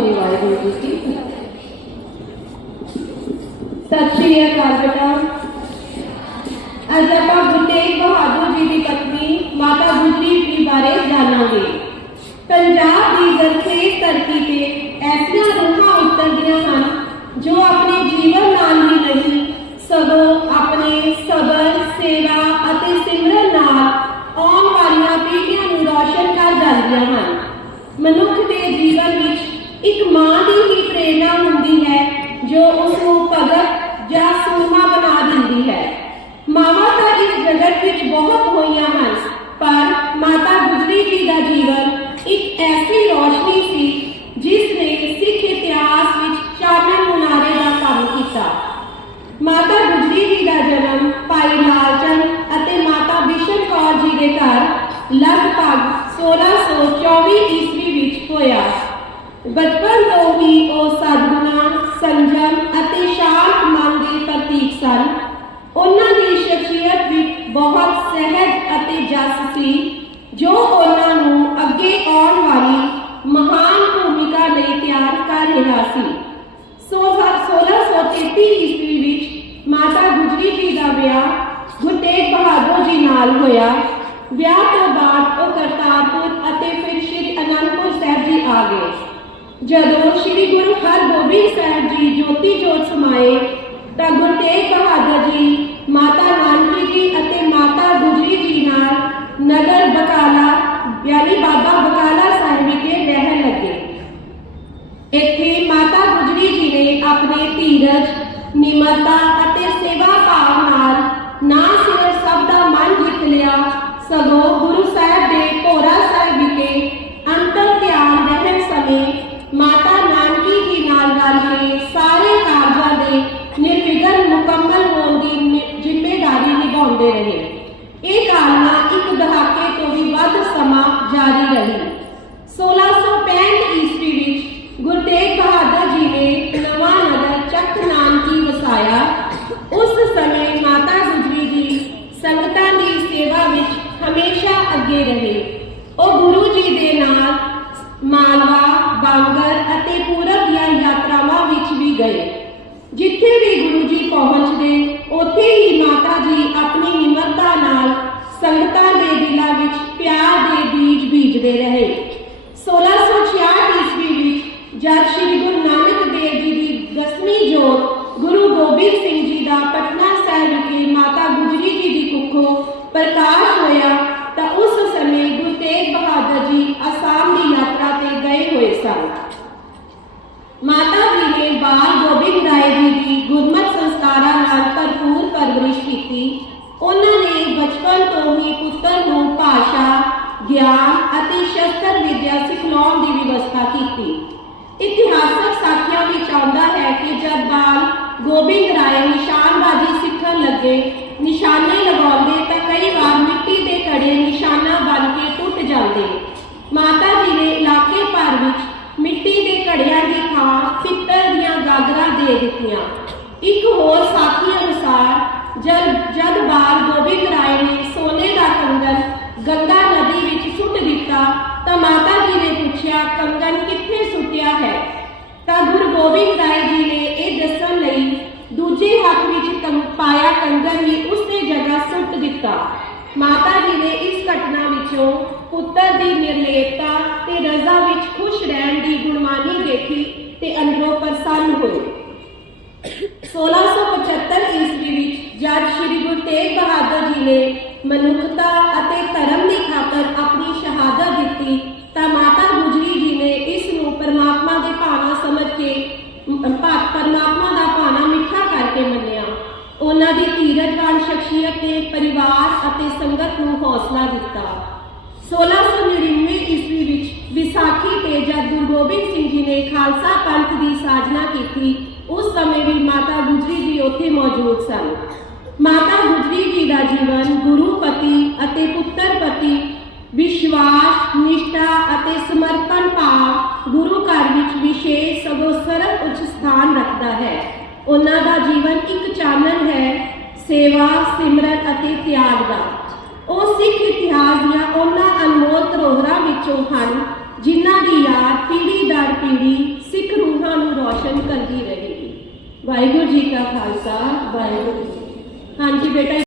ਸ੍ਰੀ ਵਾਹਿਗੁਰੂ ਜੀ ਕੀ ਸਤਿ ਸ੍ਰੀ ਅਕਾਲ, ਬੇਟਾ। ਅੱਜ ਆਪਾਂ ਗੁਰੂ ਤੇਗ ਬਹਾਦਰ ਜੀ ਦੀ ਪਤਨੀ ਮਾਤਾ ਗੁਜਰੀ ਜੀ ਬਾਰੇ ਜਾਣਾਂਗੇ ਪੰਜਾਬ ਦੀ ਜ਼ਰਖੇਜ਼ ਧਰਤੀ ਤੇ ਐਸੀਆਂ ਰੂਹਾਂ ਉਤਰਦੀਆਂ ਹਨ ਜੋ ਆਪਣੇ ਜੀਵਨ ਨਾਲ ਹੀ ਨਹੀਂ ਸਗੋਂ ਆਪਣੇ ਸਬਰ ਸੇਵਾ ਅਤੇ ਸਿਮਰਨ ਨਾਲ ਆਉਣ ਵਾਲੀਆਂ ਪੀੜ੍ਹੀਆਂ ਨੂੰ ਰੌਸ਼ਨ ਕਰ ਜਾਂਦੀਆਂ ਹਨ ਮਨੁੱਖ ਦੇ ਜੀਵਨ ਵਿੱਚ ਇੱਕ ਮਾਂ ਦੀ ਹੀ ਪ੍ਰੇਰਣਾ ਹੁੰਦੀ ਹੈ, ਜੋ ਉਸ ਨੂੰ ਭਗਤ ਜਾਂ ਸੂਰਮਾ ਬਣਾ ਦਿੰਦੀ ਹੈ। ਮਾਵਾਂ ਤਾਂ ਇਸ ਜਗਤ ਵਿੱਚ ਬਹੁਤ ਹੋਈਆਂ ਹਨ, ਪਰ ਮਾਤਾ ਗੁਜਰੀ ਜੀ ਦਾ ਜੀਵਨ ਇੱਕ ਐਸੀ ਰੋਸ਼ਨੀ ਸੀ, ਜਿਸ ਨੇ ਸਿੱਖ ਇਤਿਹਾਸ ਵਿੱਚ ਚਾਨਣ ਮੁਨਾਰੇ ਦਾ ਕੰਮ ਕੀਤਾ। ਮਾਤਾ ਗੁਜਰੀ ਜੀ ਦਾ ਜਨਮ ਭਾਈ ਲਾਲਚੰਦ ਅਤੇ ਮਾਤਾ ਬਿਸ਼ਨ ਕੌਰ ਜੀ ਦੇ ਘਰ, ਲਗਭਗ 1624 ਈਸਵੀ ਵਿੱਚ ਹੋਇਆ ਬਚਪਨ ਤੋਂ ਹੀ ਉਹ ਸਦਗੁਣਾ ਸੰਜਮ ਅਤੇ ਸ਼ਾਂਤ ਮਨ ਦੇ ਪ੍ਰਤੀਕ ਸਨ। ਉਹਨਾਂ ਦੀ ਸ਼ਖਸੀਅਤ ਵਿੱਚ ਬਹੁਤ ਸਹਿਜ ਅਤੇ ਜਸ ਸੀ, ਜੋ ਉਹਨਾਂ ਨੂੰ ਅੱਗੇ ਆਉਣ ਵਾਲੀ ਮਹਾਨ ਭੂਮਿਕਾ ਲਈ ਤਿਆਰ ਕਰ ਰਿਹਾ ਸੀ। ਸੋ 1633 ਈਸਵੀ ਵਿੱਚ ਮਾਤਾ ਗੁਜਰੀ ਜੀ ਦਾ ਵਿਆਹ ਗੁਰੂ ਤੇਗ ਬਹਾਦਰ ਜੀ ਨਾਲ ਹੋਇਆ। ਵਿਆਹ ਤੋਂ ਬਾਅਦ ਉਹ ਕਰਤਾਰ ਜਦੋਂ ਸ੍ਰੀ ਗੁਰੂ ਹਰਗੋਬਿੰਦ ਸਾਹਿਬ ਜੀ ਜੋਤੀ ਜੋਤ ਸਮਾਏ, ਤਾਂ ਗੁਰੂ ਤੇਗ ਬਹਾਦਰ ਜੀ, ਮਾਤਾ ਨਾਨਕੀ ਜੀ ਅਤੇ ਮਾਤਾ ਗੁਜਰੀ ਜੀ ਨਾਲ ਨਗਰ ਬਕਾਲਾ, ਯਾਨੀ ਬਾਬਾ ਬਕਾਲਾ ਸਾਹਿਬ ਵਿਖੇ ਰਹਿਣ ਲੱਗੇ। ਇੱਥੇ ਮਾਤਾ ਗੁਜਰੀ ਜੀ ਨੇ ਆਪਣੇ ਧੀਰਜ ਨਿਮਰਤਾ ਅਤੇ ਸੇਵਾ ਭਾਵ ਨਾਲ ਨਾ ਸਿਰਫ ਸਭ ਦਾ ਮਨ ਜਿੱਤ ਲਿਆ, ਸਗੋਂ ਗੁਰੂ ਸਾਹਿਬ ਦੇ ਭੋਰਾ ਜ਼ਿੰਮੇਵਾਰੀ ਨਿਭਾਉਂਦੇ ਰਹੇ। ਇਹ ਕਾਲਨਾ ਇੱਕ ਦਹਾਕੇ ਤੋਂ ਵੀ ਵੱਧ ਸਮਾਂ ਜਾਰੀ ਰਹੀ। 1665 ਈਸਵੀ ਵਿੱਚ ਗੁਰੂ ਤੇਗ ਬਹਾਦਰ ਜੀ ਨੇ ਨਵਾਂ ਨਗਰ ਚੱਕ ਨਾਨਕੀ ਵਸਾਇਆ। ਉਸ ਸਮੇਂ ਮਾਤਾ ਗੁਜਰੀ ਜੀ ਸੰਗਤਾਂ ਦੀ ਸੇਵਾ ਵਿੱਚ ਹਮੇਸ਼ਾ ਅੱਗੇ ਰਹੇ। ਪ੍ਰਕਾਸ਼ ਹੋਇਆ ਤਾਂ ਉਸ ਸਮੇਂ ਗੁਰੂ ਤੇਗ ਬਹਾਦਰ ਜੀ ਅਸਾਮ ਦੀ ਯਾਤਰਾ ਤੇ ਗਏ ਹੋਏ ਸਨ। ਮਾਤਾ ਜੀ ਨੇ ਬਾਲ ਗੋਬਿੰਦ ਰਾਏ ਜੀ ਦੀ ਗੁਰਮਤ ਸੰਸਕਾਰਾਂ ਨਾਲ ਭਰਪੂਰ ਪਰਵਰਿਸ਼ ਕੀਤੀ। ਉਹਨਾਂ ਨੇ ਬਚਪਨ ਤੋਂ ਹੀ ਪੁੱਤਰ ਨੂੰ ਭਾਸ਼ਾ, ਗਿਆਨ ਅਤੇ ਸ਼ਸਤਰ ਵਿਦਿਆ ਸਿਖਲਾਉਣ ਦੀ ਵਿਵਸਥਾ ਕੀਤੀ। ਇਤਿਹਾਸਕ ਸਾਖੀਆਂ ਵਿੱਚ ਆਉਂਦਾ ਹੈ ਕਿ ਜਦ ਬਾਲ ਗੋਬਿੰਦ ਰਾਏ ਨਿਸ਼ਾਨਬਾਜ਼ੀ ਸਿੱਖਣ ਲੱਗੇ, ਨਿਸ਼ਾਨੇ ਲਗਾਉਂਦੇ ਤਾਂ ਕਈ ਵਾਰ ਮਿੱਟੀ ਦੇ ਘੜੇ ਨਿਸ਼ਾਨਾ ਬਣ ਕੇ ਟੁੱਟ ਜਾਂਦੇ ਮਾਤਾ ਜੀ ਨੇ ਇਲਾਕੇ ਭਰ ਵਿੱਚ ਮਿੱਟੀ ਦੇ ਘੜਿਆਂ ਦੀ ਥਾਂ ਪਿੱਤਲ ਦੀਆਂ ਗਾਗਰਾਂ ਦੇ ਦਿੱਤੀਆਂ ਇੱਕ ਹੋਰ ਸਾਖੀ ਅਨੁਸਾਰ ਜਦ ਜਦ ਬਾਲ ਗੋਬਿੰਦ ਰਾਏ ਨੇ ਸੋਨੇ ਦਾ ਕੰਗਨ ਗੰਗਾ ਨਦੀ ਵਿੱਚ ਸੁੱਟ ਦਿੱਤਾ ਤਾਂ ਮਾਤਾ ਜੀ ਨੇ ਪੁੱਛਿਆ ਕੰਗਨ ਕਿੱਥੇ ਸੁੱਟਿਆ ਹੈ? ਤਾਂ ਗੁਰੂ ਗੋਬਿੰਦ ਰਾਏ ਜੀ ਨੇ ਇਹ ਦੱਸਣ ਲਈ ਦੂਜੇ ਹੱਥ ਵਿੱਚ ਪਾਇਆ ਕੰਗਨ ਹੀ ਉਸਨੇ ਜਗ੍ਹਾ ਸੁੱਟ ਦਿੱਤਾ। ਮਾਤਾ ਜੀ ਨੇ ਇਸ ਘਟਨਾ ਵਿੱਚੋਂ ਪੁੱਤਰ ਦੀ ਨਿਰਲੇਪਤਾ ਤੇ ਰਜ਼ਾ ਵਿੱਚ ਖੁਸ਼ ਰਹਿਣ ਦੀ ਗੁਣਵਾਨੀ ਦੇਖੀ ਤੇ ਅੰਦਰੋਂ ਪ੍ਰਸੰਨ ਹੋਏ। 1675 ਈਸਵੀ ਵਿੱਚ ਜਦ ਸ੍ਰੀ ਗੁਰੂ ਤੇਗ ਬਹਾਦਰ ਜੀ ਨੇ ਮਨੁੱਖਤਾ ਸ਼ਖਸੀਅਤ ਪਰਿਵਾਰ ਅਤੇ ਸੰਗਤ ਨੂੰ ਹੌਸਲਾ ਦਿੱਤਾ। 1699 ਈਸਵੀ ਵਿੱਚ ਵਿਸਾਖੀ ਤੇ ਜਦ ਗੁਰੂ ਗੋਬਿੰਦ ਸਿੰਘ ਜੀ ਨੇ ਖਾਲਸਾ ਪੰਥ ਦੀ ਸਾਜਨਾ ਕੀਤੀ, ਉਸ ਸਮੇਂ ਵੀ ਮਾਤਾ ਗੁਜਰੀ ਜੀ ਉੱਥੇ ਮੌਜੂਦ ਸਨ। ਮਾਤਾ ਗੁਜਰੀ ਜੀ ਦਾ ਜੀਵਨ ਗੁਰੂ ਪਤੀ ਅਤੇ ਪੁੱਤਰ ਪਤੀ, ਵਿਸ਼ਵਾਸ, ਨਿਸ਼ਠਾ ਅਤੇ ਸਮਰਪਣ ਭਾਵ ਗੁਰੂ ਘਰ ਵਿੱਚ ਵਿਸ਼ੇਸ਼ ਸਗੋਂ ਸਰਵ ਉੱਚ ਸਥਾਨ ਰੱਖਦਾ ਹੈ। ਉਹਨਾਂ ਦਾ ਜੀਵਨ ਇੱਕ ਚਾਨਣ ਹੈ ਸੇਵਾ ਸਿਮਰਨ ਅਤੇ ਤਿਆਗ ਦਾ। ਉਹ ਸਿੱਖ ਇਤਿਹਾਸ ਦੀਆਂ ਉਹਨਾਂ ਅਨਮੋਲ ਧਰੋਹਰਾਂ ਵਿੱਚੋਂ ਹਨ, ਜਿਨ੍ਹਾਂ ਦੀ ਯਾਦ ਪੀੜ੍ਹੀ ਦਰ ਪੀੜ੍ਹੀ ਸਿੱਖ ਰੂਹਾਂ ਨੂੰ ਰੋਸ਼ਨ ਕਰਦੀ ਰਹੇਗੀ। ਵਾਹਿਗੁਰੂ ਜੀ ਕਾ ਖਾਲਸਾ, ਵਾਹਿਗੁਰੂ ਜੀ ਹਾਂਜੀ ਬੇਟਾ